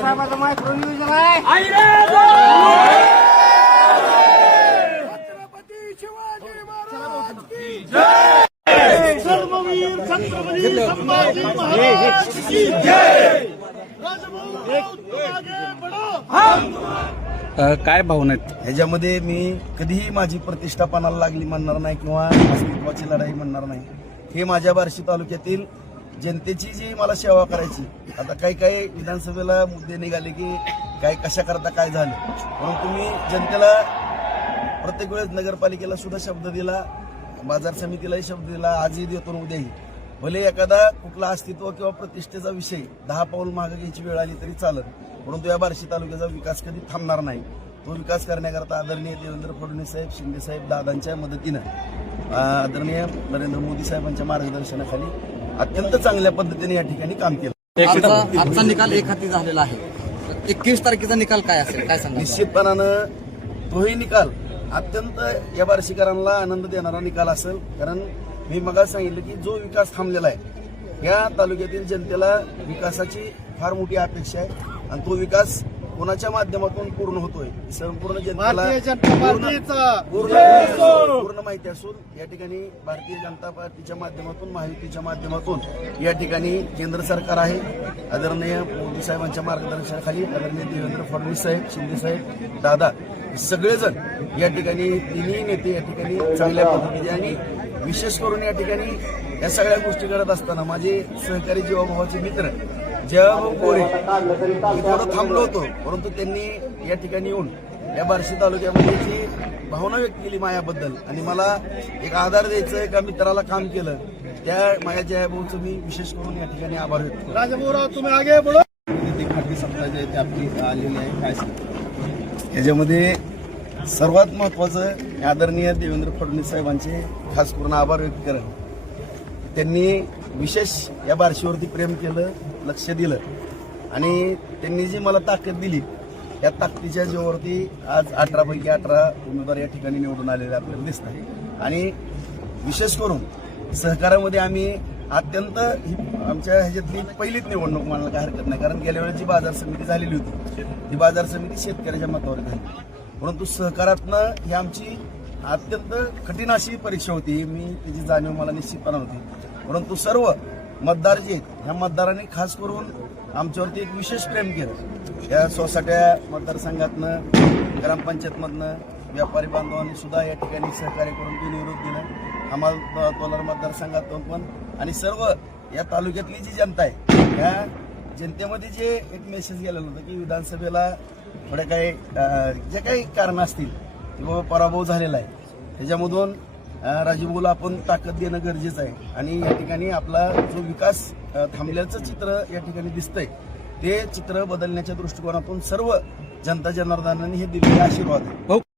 साहेबांचं मायक्रो नियोजन आहे. छत्रपती शिवाजी महाराज की जय. सर्ववीर छत्रपती संभाजी महाराज की जय. राजभाऊ आगे बढ़ो. काय भावना आहेत ह्याच्यामध्ये मी कधीही माझी प्रतिष्ठा पणाला लागली म्हणणार नाही किंवा अस्तित्वाची लढाई म्हणणार नाही. हे माझ्या बार्शी तालुक्यातील जनतेची जी मला सेवा करायची. आता काही काही विधानसभेला मुद्दे निघाले की काय कशा करता काय झालं, परंतु मी जनतेला प्रत्येक वेळेस नगरपालिकेला सुद्धा शब्द दिला, बाजार समितीलाही शब्द दिला, आजही देतो उद्याही. भले एखादा कुठला अस्तित्व किंवा प्रतिष्ठेचा विषय 10 पाऊल मागे घ्यायची वेळ आली तरी चालत, परंतु या बार्शी तालुक्याचा विकास कधी थांबणार नाही. तो विकास करण्याकरता आदरणीय देवेंद्र फडणवीस साहेब, शिंदे साहेब, दादांच्या मदतीनं, आदरणीय नरेंद्र मोदी साहेबांच्या मार्गदर्शनाखाली अत्यंत चांगल्या पद्धतीने या ठिकाणी काम केलं. आजचा निकाल एक हाती झालेला आहे. 21 तारखेचा निकाल काय असेल, काय सांगा? निश्चितपणानं तोही निकाल अत्यंत या बार्शीकरांना आनंद देणारा निकाल असेल. कारण मी मग सांगितलं की जो विकास थांबलेला आहे, या तालुक्यातील जनतेला विकासाची फार मोठी अपेक्षा आहे आणि तो विकास कोणाच्या माध्यमातून पूर्ण होतोय संपूर्ण जनतेला पूर्ण माहिती असून या ठिकाणी भारतीय जनता पार्टीच्या माध्यमातून, महायुतीच्या माध्यमातून या ठिकाणी केंद्र सरकार आहे. आदरणीय मोदी साहेबांच्या मार्गदर्शनाखाली आदरणीय देवेंद्र फडणवीस साहेब, शिंदे साहेब, दादा सगळेजण या ठिकाणी, तिन्ही नेते या ठिकाणी चांगल्या पद्धतीने, आणि विशेष करून या ठिकाणी या सगळ्या गोष्टी करत असताना माझे सहकारी जीवाभावाचे मित्र जयभाऊ कोरे थोडं थांबलो होतो, परंतु त्यांनी या ठिकाणी येऊन या बार्शी तालुक्यामध्ये जी भावना व्यक्त केली माझ्याबद्दल आणि मला एक आधार द्यायचं, एका मित्राला काम केलं, त्या माझ्या जयभाऊचं मी विशेष करून या ठिकाणी आभार व्यक्त करतो. राजभाऊ तुम्ही आगे बढ़ो. खाजगी सत्ता जे आहे ते आपली आलेली आहे. काय सांगतो याच्यामध्ये सर्वात महत्वाचं आदरणीय देवेंद्र फडणवीस साहेबांचे खास करून आभार व्यक्त करेन. त्यांनी विशेष या बार्शीवरती प्रेम केलं, लक्ष दिलं आणि त्यांनी जी मला ताकद दिली, या ताकदीच्या जोरावरती आज 18 पैकी 18 उमेदवार या ठिकाणी निवडून आलेले आपल्याला दिसत आहे. आणि विशेष करून सहकारामध्ये आम्ही अत्यंत आमच्या ह्याच्यातली पहिलीच निवडणूक म्हणायला काय हरकत नाही, कारण गेल्या वेळेस जी बाजार समिती झालेली होती ती बाजार समिती शेतकऱ्याच्या मतावर झाली, परंतु सहकारातनं ही आमची अत्यंत कठीण अशी परीक्षा होती. मी त्याची जाणीव मला निश्चितपणा होती, परंतु सर्व मतदार जे आहेत ह्या मतदारांनी खास करून आमच्यावरती एक विशेष प्रेम केलं. या सोसाट्या मतदारसंघातनं, ग्रामपंचायतमधनं व्यापारी बांधवांनी सुद्धा या ठिकाणी सहकार्य करून बिनविरोध दिलं. आम्हाला तोलार मतदारसंघातून पण आणि सर्व या तालुक्यातली जी जनता आहे, ह्या जनतेमध्ये जे एक मेसेज गेलेला होता की विधानसभेला थोड्या काही जे काही कारणं असतील की बाबा पराभव झालेला आहे, त्याच्यामधून राजभाऊला आपण ताकद देणं गरजेचं आहे. आणि या ठिकाणी आपला जो विकास थांबल्याचं चित्र या ठिकाणी दिसतंय, ते चित्र बदलण्याच्या दृष्टिकोनातून सर्व जनता जनार्दनांनी हे दिलेले आशीर्वाद आहे.